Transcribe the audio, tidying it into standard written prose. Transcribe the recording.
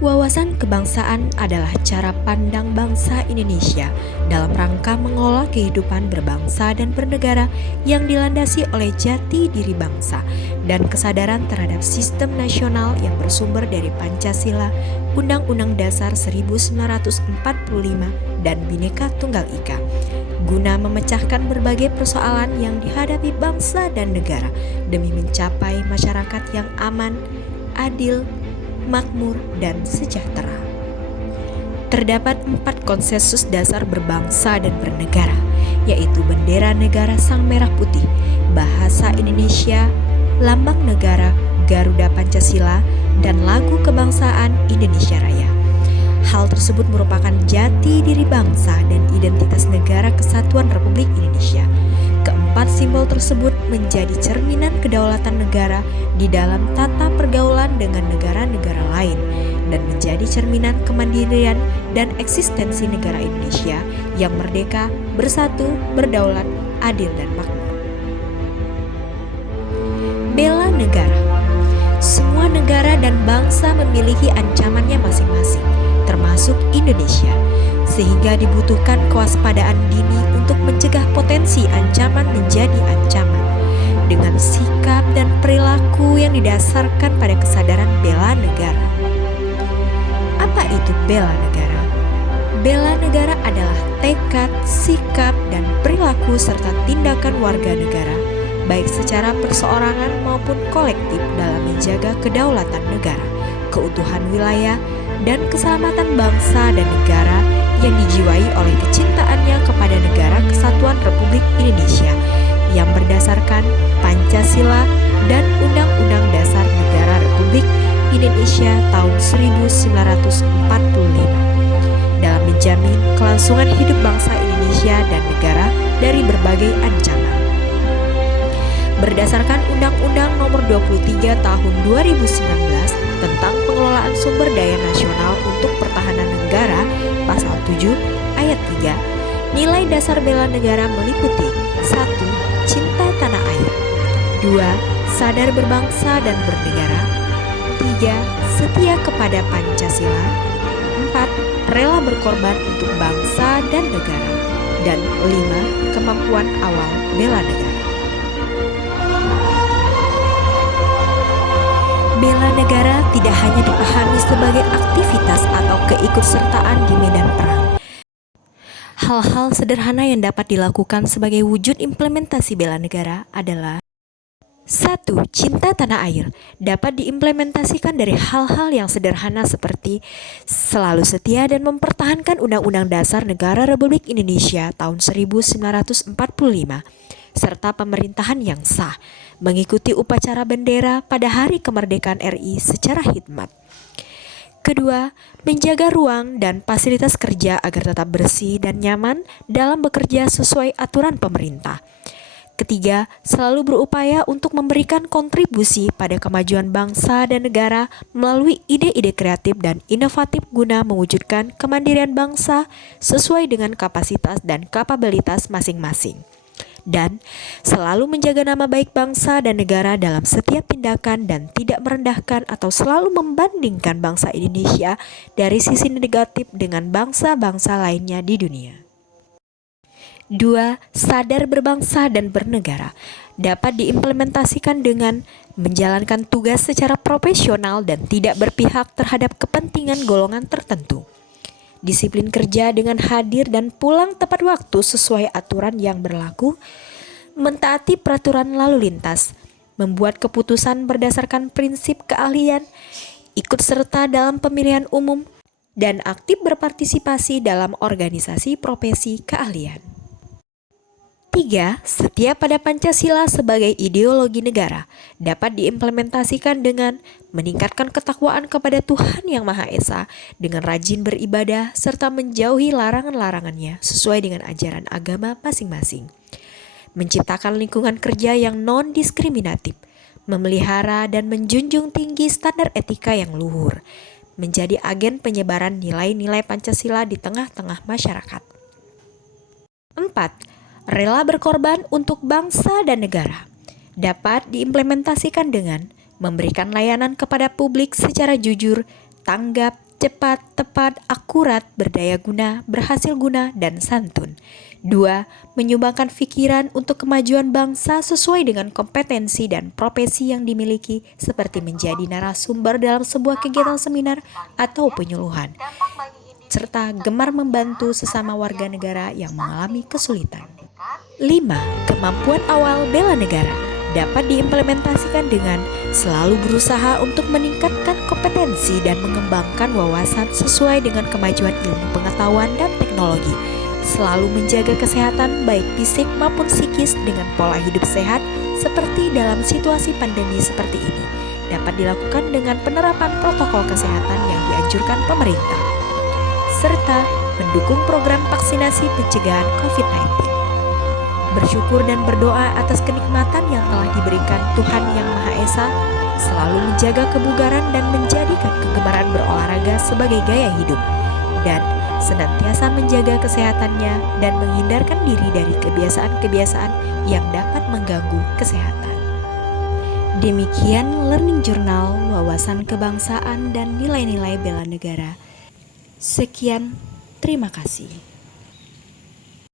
Wawasan kebangsaan adalah cara pandang bangsa Indonesia dalam rangka mengelola kehidupan berbangsa dan bernegara yang dilandasi oleh jati diri bangsa dan kesadaran terhadap sistem nasional yang bersumber dari Pancasila, Undang-Undang Dasar 1945, dan Bhinneka Tunggal Ika, guna memecahkan berbagai persoalan yang dihadapi bangsa dan negara demi mencapai masyarakat yang aman, adil, makmur, dan sejahtera. Terdapat 4 konsensus dasar berbangsa dan bernegara, yaitu bendera negara Sang Merah Putih, bahasa Indonesia, lambang negara, Garuda Pancasila, dan lagu kebangsaan Indonesia Raya. Hal tersebut merupakan jati diri bangsa dan identitas negara kesatuan Republik Indonesia. Keempat simbol tersebut menjadi cerminan kedaulatan negara di dalam tata pergaulan dengan negara-negara lain dan menjadi cerminan kemandirian dan eksistensi negara Indonesia yang merdeka, bersatu, berdaulat, adil, dan makmur. Bela negara. Semua negara dan bangsa memiliki ancamannya masing-masing, termasuk Indonesia, sehingga dibutuhkan kewaspadaan dini untuk mencegah potensi ancaman menjadi ancaman dengan sikap dan perilaku yang didasarkan pada kesadaran bela negara. Apa itu bela negara? Bela negara adalah tekad, sikap, dan perilaku serta tindakan warga negara, baik secara perseorangan maupun kolektif dalam menjaga kedaulatan negara, keutuhan wilayah, dan keselamatan bangsa dan negara yang dijiwai oleh kecintaannya kepada negara kesatuan Republik Indonesia yang berdasarkan Pancasila dan Undang-Undang Dasar Negara Republik Indonesia tahun 1945 dalam menjamin kelangsungan hidup bangsa Indonesia dan negara dari berbagai ancaman. Berdasarkan Undang-Undang Nomor 23 Tahun 2019 tentang pengelolaan sumber daya nasional untuk pertahanan negara, Pasal 7 Ayat 3, nilai dasar bela negara meliputi 1. Cinta tanah air, 2. Sadar berbangsa dan bernegara, 3. Setia kepada Pancasila, 4. Rela berkorban untuk bangsa dan negara, dan 5. Kemampuan awal bela negara. Bela negara tidak hanya dipahami sebagai aktivitas atau keikutsertaan di medan perang. Hal-hal sederhana yang dapat dilakukan sebagai wujud implementasi bela negara adalah 1. Cinta tanah air dapat diimplementasikan dari hal-hal yang sederhana seperti selalu setia dan mempertahankan Undang-Undang Dasar Negara Republik Indonesia tahun 1945 serta pemerintahan yang sah, mengikuti upacara bendera pada hari kemerdekaan RI secara khidmat. Kedua, menjaga ruang dan fasilitas kerja agar tetap bersih dan nyaman dalam bekerja sesuai aturan pemerintah. Ketiga, selalu berupaya untuk memberikan kontribusi pada kemajuan bangsa dan negara melalui ide-ide kreatif dan inovatif guna mewujudkan kemandirian bangsa sesuai dengan kapasitas dan kapabilitas masing-masing. Dan selalu menjaga nama baik bangsa dan negara dalam setiap tindakan dan tidak merendahkan atau selalu membandingkan bangsa Indonesia dari sisi negatif dengan bangsa-bangsa lainnya di dunia. 2. Sadar berbangsa dan bernegara dapat diimplementasikan dengan menjalankan tugas secara profesional dan tidak berpihak terhadap kepentingan golongan tertentu. Disiplin kerja dengan hadir dan pulang tepat waktu sesuai aturan yang berlaku, mentaati peraturan lalu lintas, membuat keputusan berdasarkan prinsip keahlian, ikut serta dalam pemilihan umum, dan aktif berpartisipasi dalam organisasi profesi keahlian. 3. Setia pada Pancasila sebagai ideologi negara dapat diimplementasikan dengan meningkatkan ketakwaan kepada Tuhan Yang Maha Esa dengan rajin beribadah serta menjauhi larangan-larangannya sesuai dengan ajaran agama masing-masing. Menciptakan lingkungan kerja yang non-diskriminatif, memelihara dan menjunjung tinggi standar etika yang luhur, menjadi agen penyebaran nilai-nilai Pancasila di tengah-tengah masyarakat. 4. Rela berkorban untuk bangsa dan negara dapat diimplementasikan dengan memberikan layanan kepada publik secara jujur, tanggap, cepat, tepat, akurat, berdaya guna, berhasil guna, dan santun. 2. Menyumbangkan pikiran untuk kemajuan bangsa sesuai dengan kompetensi dan profesi yang dimiliki, seperti menjadi narasumber dalam sebuah kegiatan seminar atau penyuluhan, serta gemar membantu sesama warga negara yang mengalami kesulitan. 5. Kemampuan awal bela negara dapat diimplementasikan dengan selalu berusaha untuk meningkatkan kompetensi dan mengembangkan wawasan sesuai dengan kemajuan ilmu pengetahuan dan teknologi, selalu menjaga kesehatan baik fisik maupun psikis dengan pola hidup sehat seperti dalam situasi pandemi seperti ini, dapat dilakukan dengan penerapan protokol kesehatan yang dianjurkan pemerintah, serta mendukung program vaksinasi pencegahan COVID-19. Bersyukur dan berdoa atas kenikmatan yang telah diberikan Tuhan Yang Maha Esa, selalu menjaga kebugaran dan menjadikan kegemaran berolahraga sebagai gaya hidup, dan senantiasa menjaga kesehatannya dan menghindarkan diri dari kebiasaan-kebiasaan yang dapat mengganggu kesehatan. Demikian Learning Journal, wawasan kebangsaan dan nilai-nilai bela negara. Sekian, terima kasih.